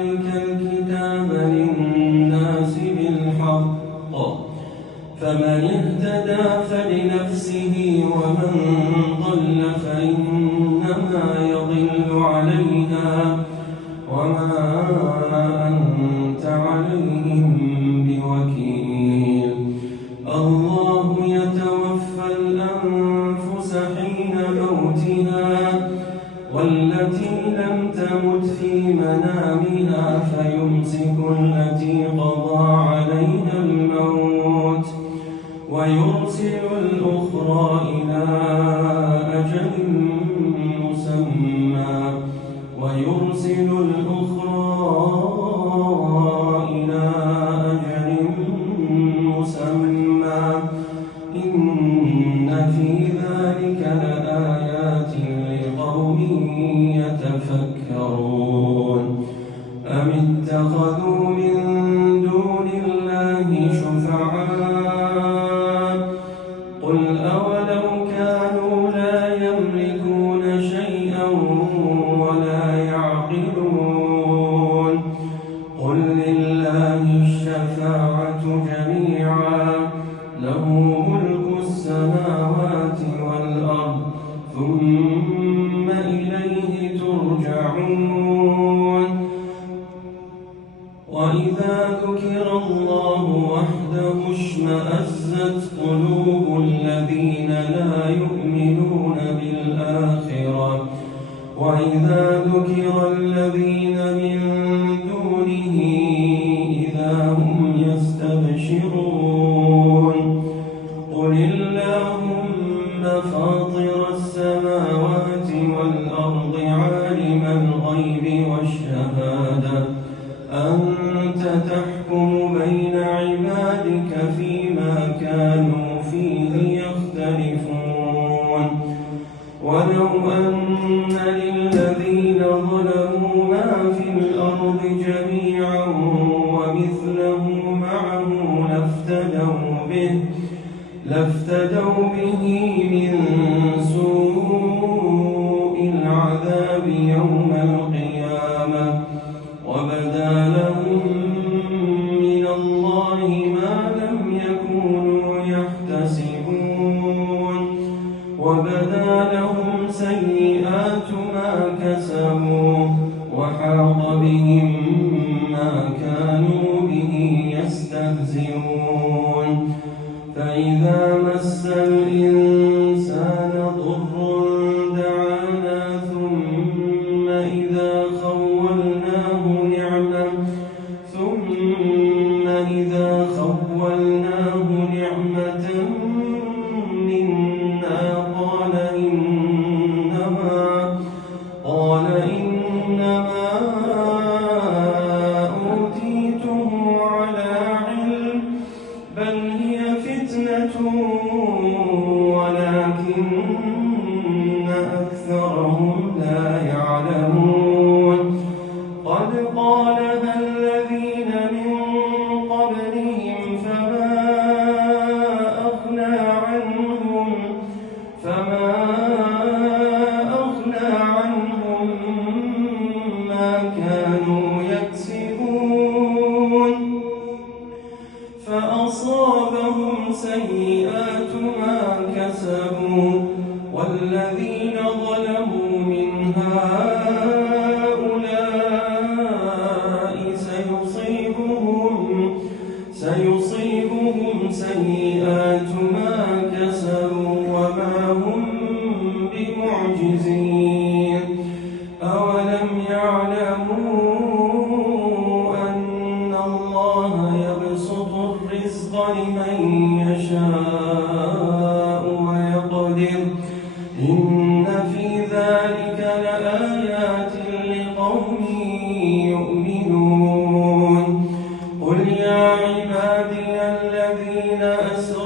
الكتاب للناس بالحق فمن اهتدى فلنفسه ومن ضل فإنما يضل عليها وما أنت عليهم بوكيل. الله يتوفى الأنفس حين موتها والتي لم تمت في منامها فيمسك التي قضى عليها الموت ويرسل الأخرى إلى أجل مسمى إن في ذلك لآيات لقوم يتفكرون. أم اتخذوا من دون الله شفعاء قل أولو كانوا لا يملكون شيئا ولا يعقلون قل لله الشفاعة جميعا له ملك السماوات والأرض ثم إليه ترجعون. وإذا ذكر الله وحده اشمأزت قلوب الذين لا يؤمنون بالآخرة وإذا ذكر الذين من دونه إذا هم يستبشرون. قل اللهم فاطر السماوات والأرض عالم الغيب والشهادة أنت تحكم بين عبادك فيما كانوا فيه يختلفون. ولو أن للذين ظلموا ما في الأرض جميعا ومثله معه لافتدوا به من سوء العذاب يوم القيامة وبدا لهم من الله ما لم يكونوا يحتسبون وبدا لهم سيئات ما كسبوا وحاق بهم ما كانوا به يستهزئون. فإذا مس الإنسان ضر دعانا ثم إذا خولناه نعمة منا قال إنما أوتيته على علم بل هي فتنة ولكن أكثرهم لا يعلمون. قد قالها الذين من قبلهم فما أغنى عنهم ما كانوا يكسبون فأصابهم سيئات ما كسبوا والذين ظلموا من هؤلاء سيصيبهم سيئات ما كسبوا وما هم بمعجزين. أولم يعلموا أن الله يبسط الرزق لمن يشاء ويقدر إن في ذلك لآيات لقوم يؤمنون. قل يا عبادي الذين أسرفوا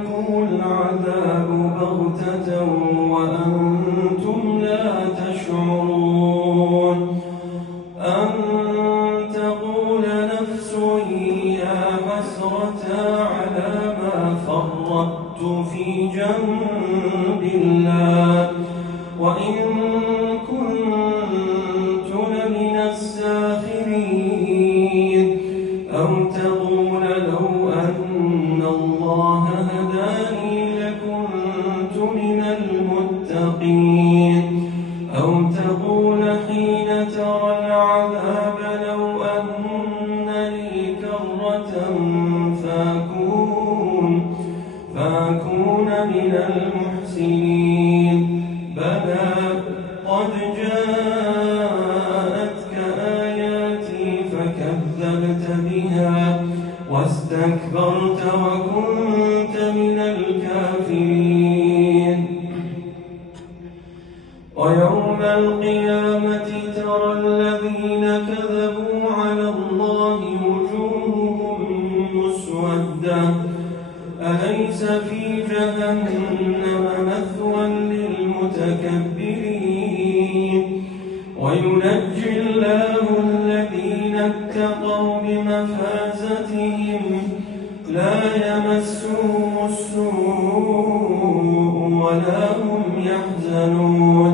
يأتيكم العذاب بغتة وأنتم لا تشعرون أن تقول نفس يا حسرة على ما فرطت في جنب الله وإن كنت لمن الساخرين أو تقول لو أن الله هداني لكنت من المتقين أو تقول حين ترى العذاب لو أن لي كرة فأكون من المحسنين بلى قد جاءتك آياتي فكذبت بها واستكبرت وكنت من الكافرين ويوم القيامة ترى الذين كذبوا على الله وجوههم مسودة أليس في جهنم مثوى للمتكبرين وينجي الله الذين اتقوا بمفازتهم لا يمسهم السوء ولا هم يحزنون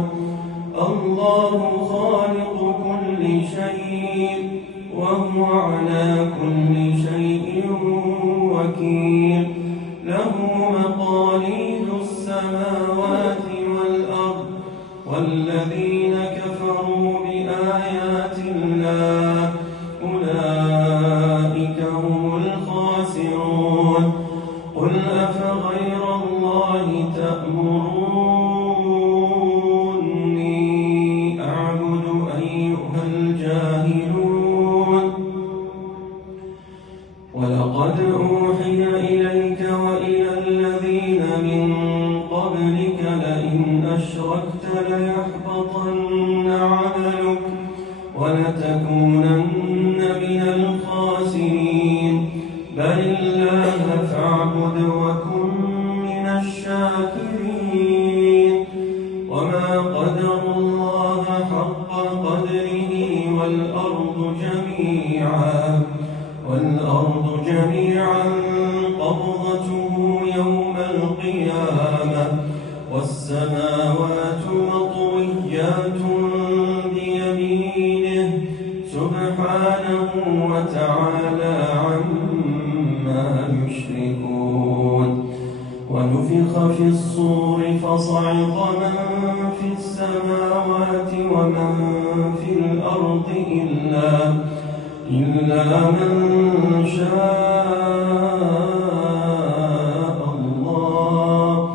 الله خالق كل شيء وهو على كل شيء وكيل له مقاليد السماوات والأرض والذين كفروا بآيات الله أولئك هم الخاسرون قل أفغير الله تأمروني أعبد أيها الجاهلون ولقد أوحي إليك وإلى الذين من قبلك لئن أشركت ليحبطن عملك ولتكونن من الخاسرين بل الله فاعبد وكن من الشاكرين وما قدروا الله حق قدره والأرض جميعا قبضته يوم القيامة والسماوات مطويات بيمينه سبحانه وتعالى عما يشركون ونفخ في الصور فصعق من في السماوات ومن في الأرض إلا من شاء الله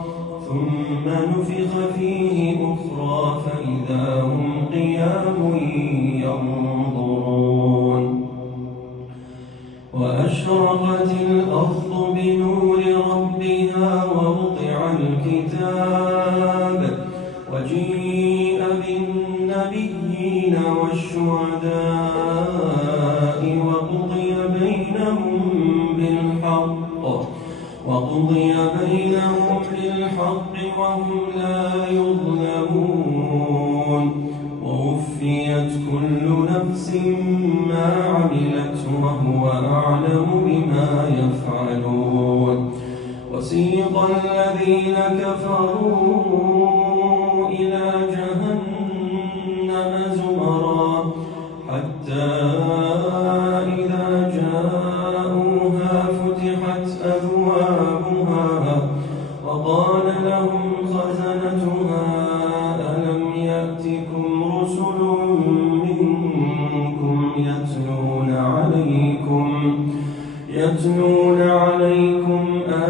ثم نفخ فيه أخرى فإذا هم قيام ينظرون وأشرقت الأرض بنور ربها ووضع الكتاب وجيء بالنبيين والشهداء وقضي بينهم بالحق وهم لا يظلمون ووفيت كل نفس ما عملت وهو أعلم بما يفعلون وسيق الذين كفروا إلى جهنم زمرا حتى إذا جاءوها فتحت أبوابها وقال لهم خزنتها ألم يأتكم رسل منكم يتلون عليكم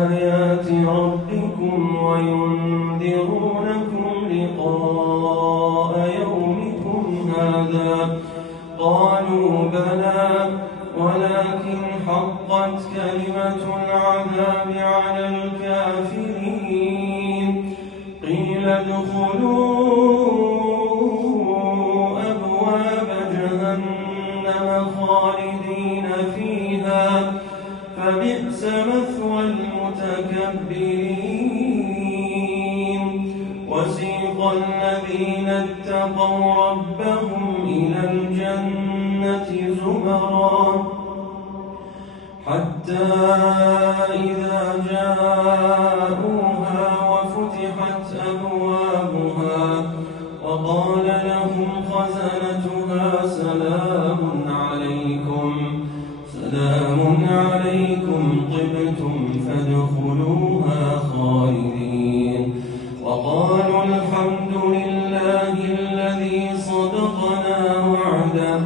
آيات ربكم وينذرونكم لقاء يومكم هذا قالوا بلى ولكن حقت كلمة العذاب على الكافرين قيل ادخلوا أبواب جهنم خالدين فيها فبئس مثوى المتكبرين المتكبرين وسيق الذين اتقوا ربهم إلى الجنة زمرا حتى إذا جاءوها وفتحت أبوابها وقال لهم خزنتها سلام عليكم طبتم فادخلوها خالدين وقالوا الحمد لله الذي صدقنا وعده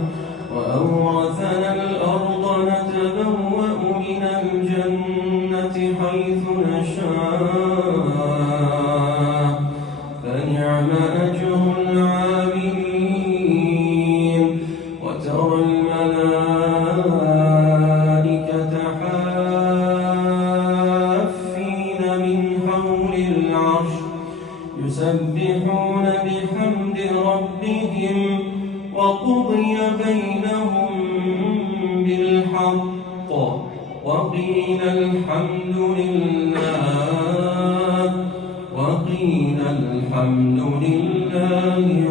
وأورثنا الأرض نتبوأ من الجنة حيث نشاء فنعم أجر العاملين وترى الملائكة حافين من حول العرش يسبحون بحمد ربهم وقضي بينهم بالحق وقيل الحمد لله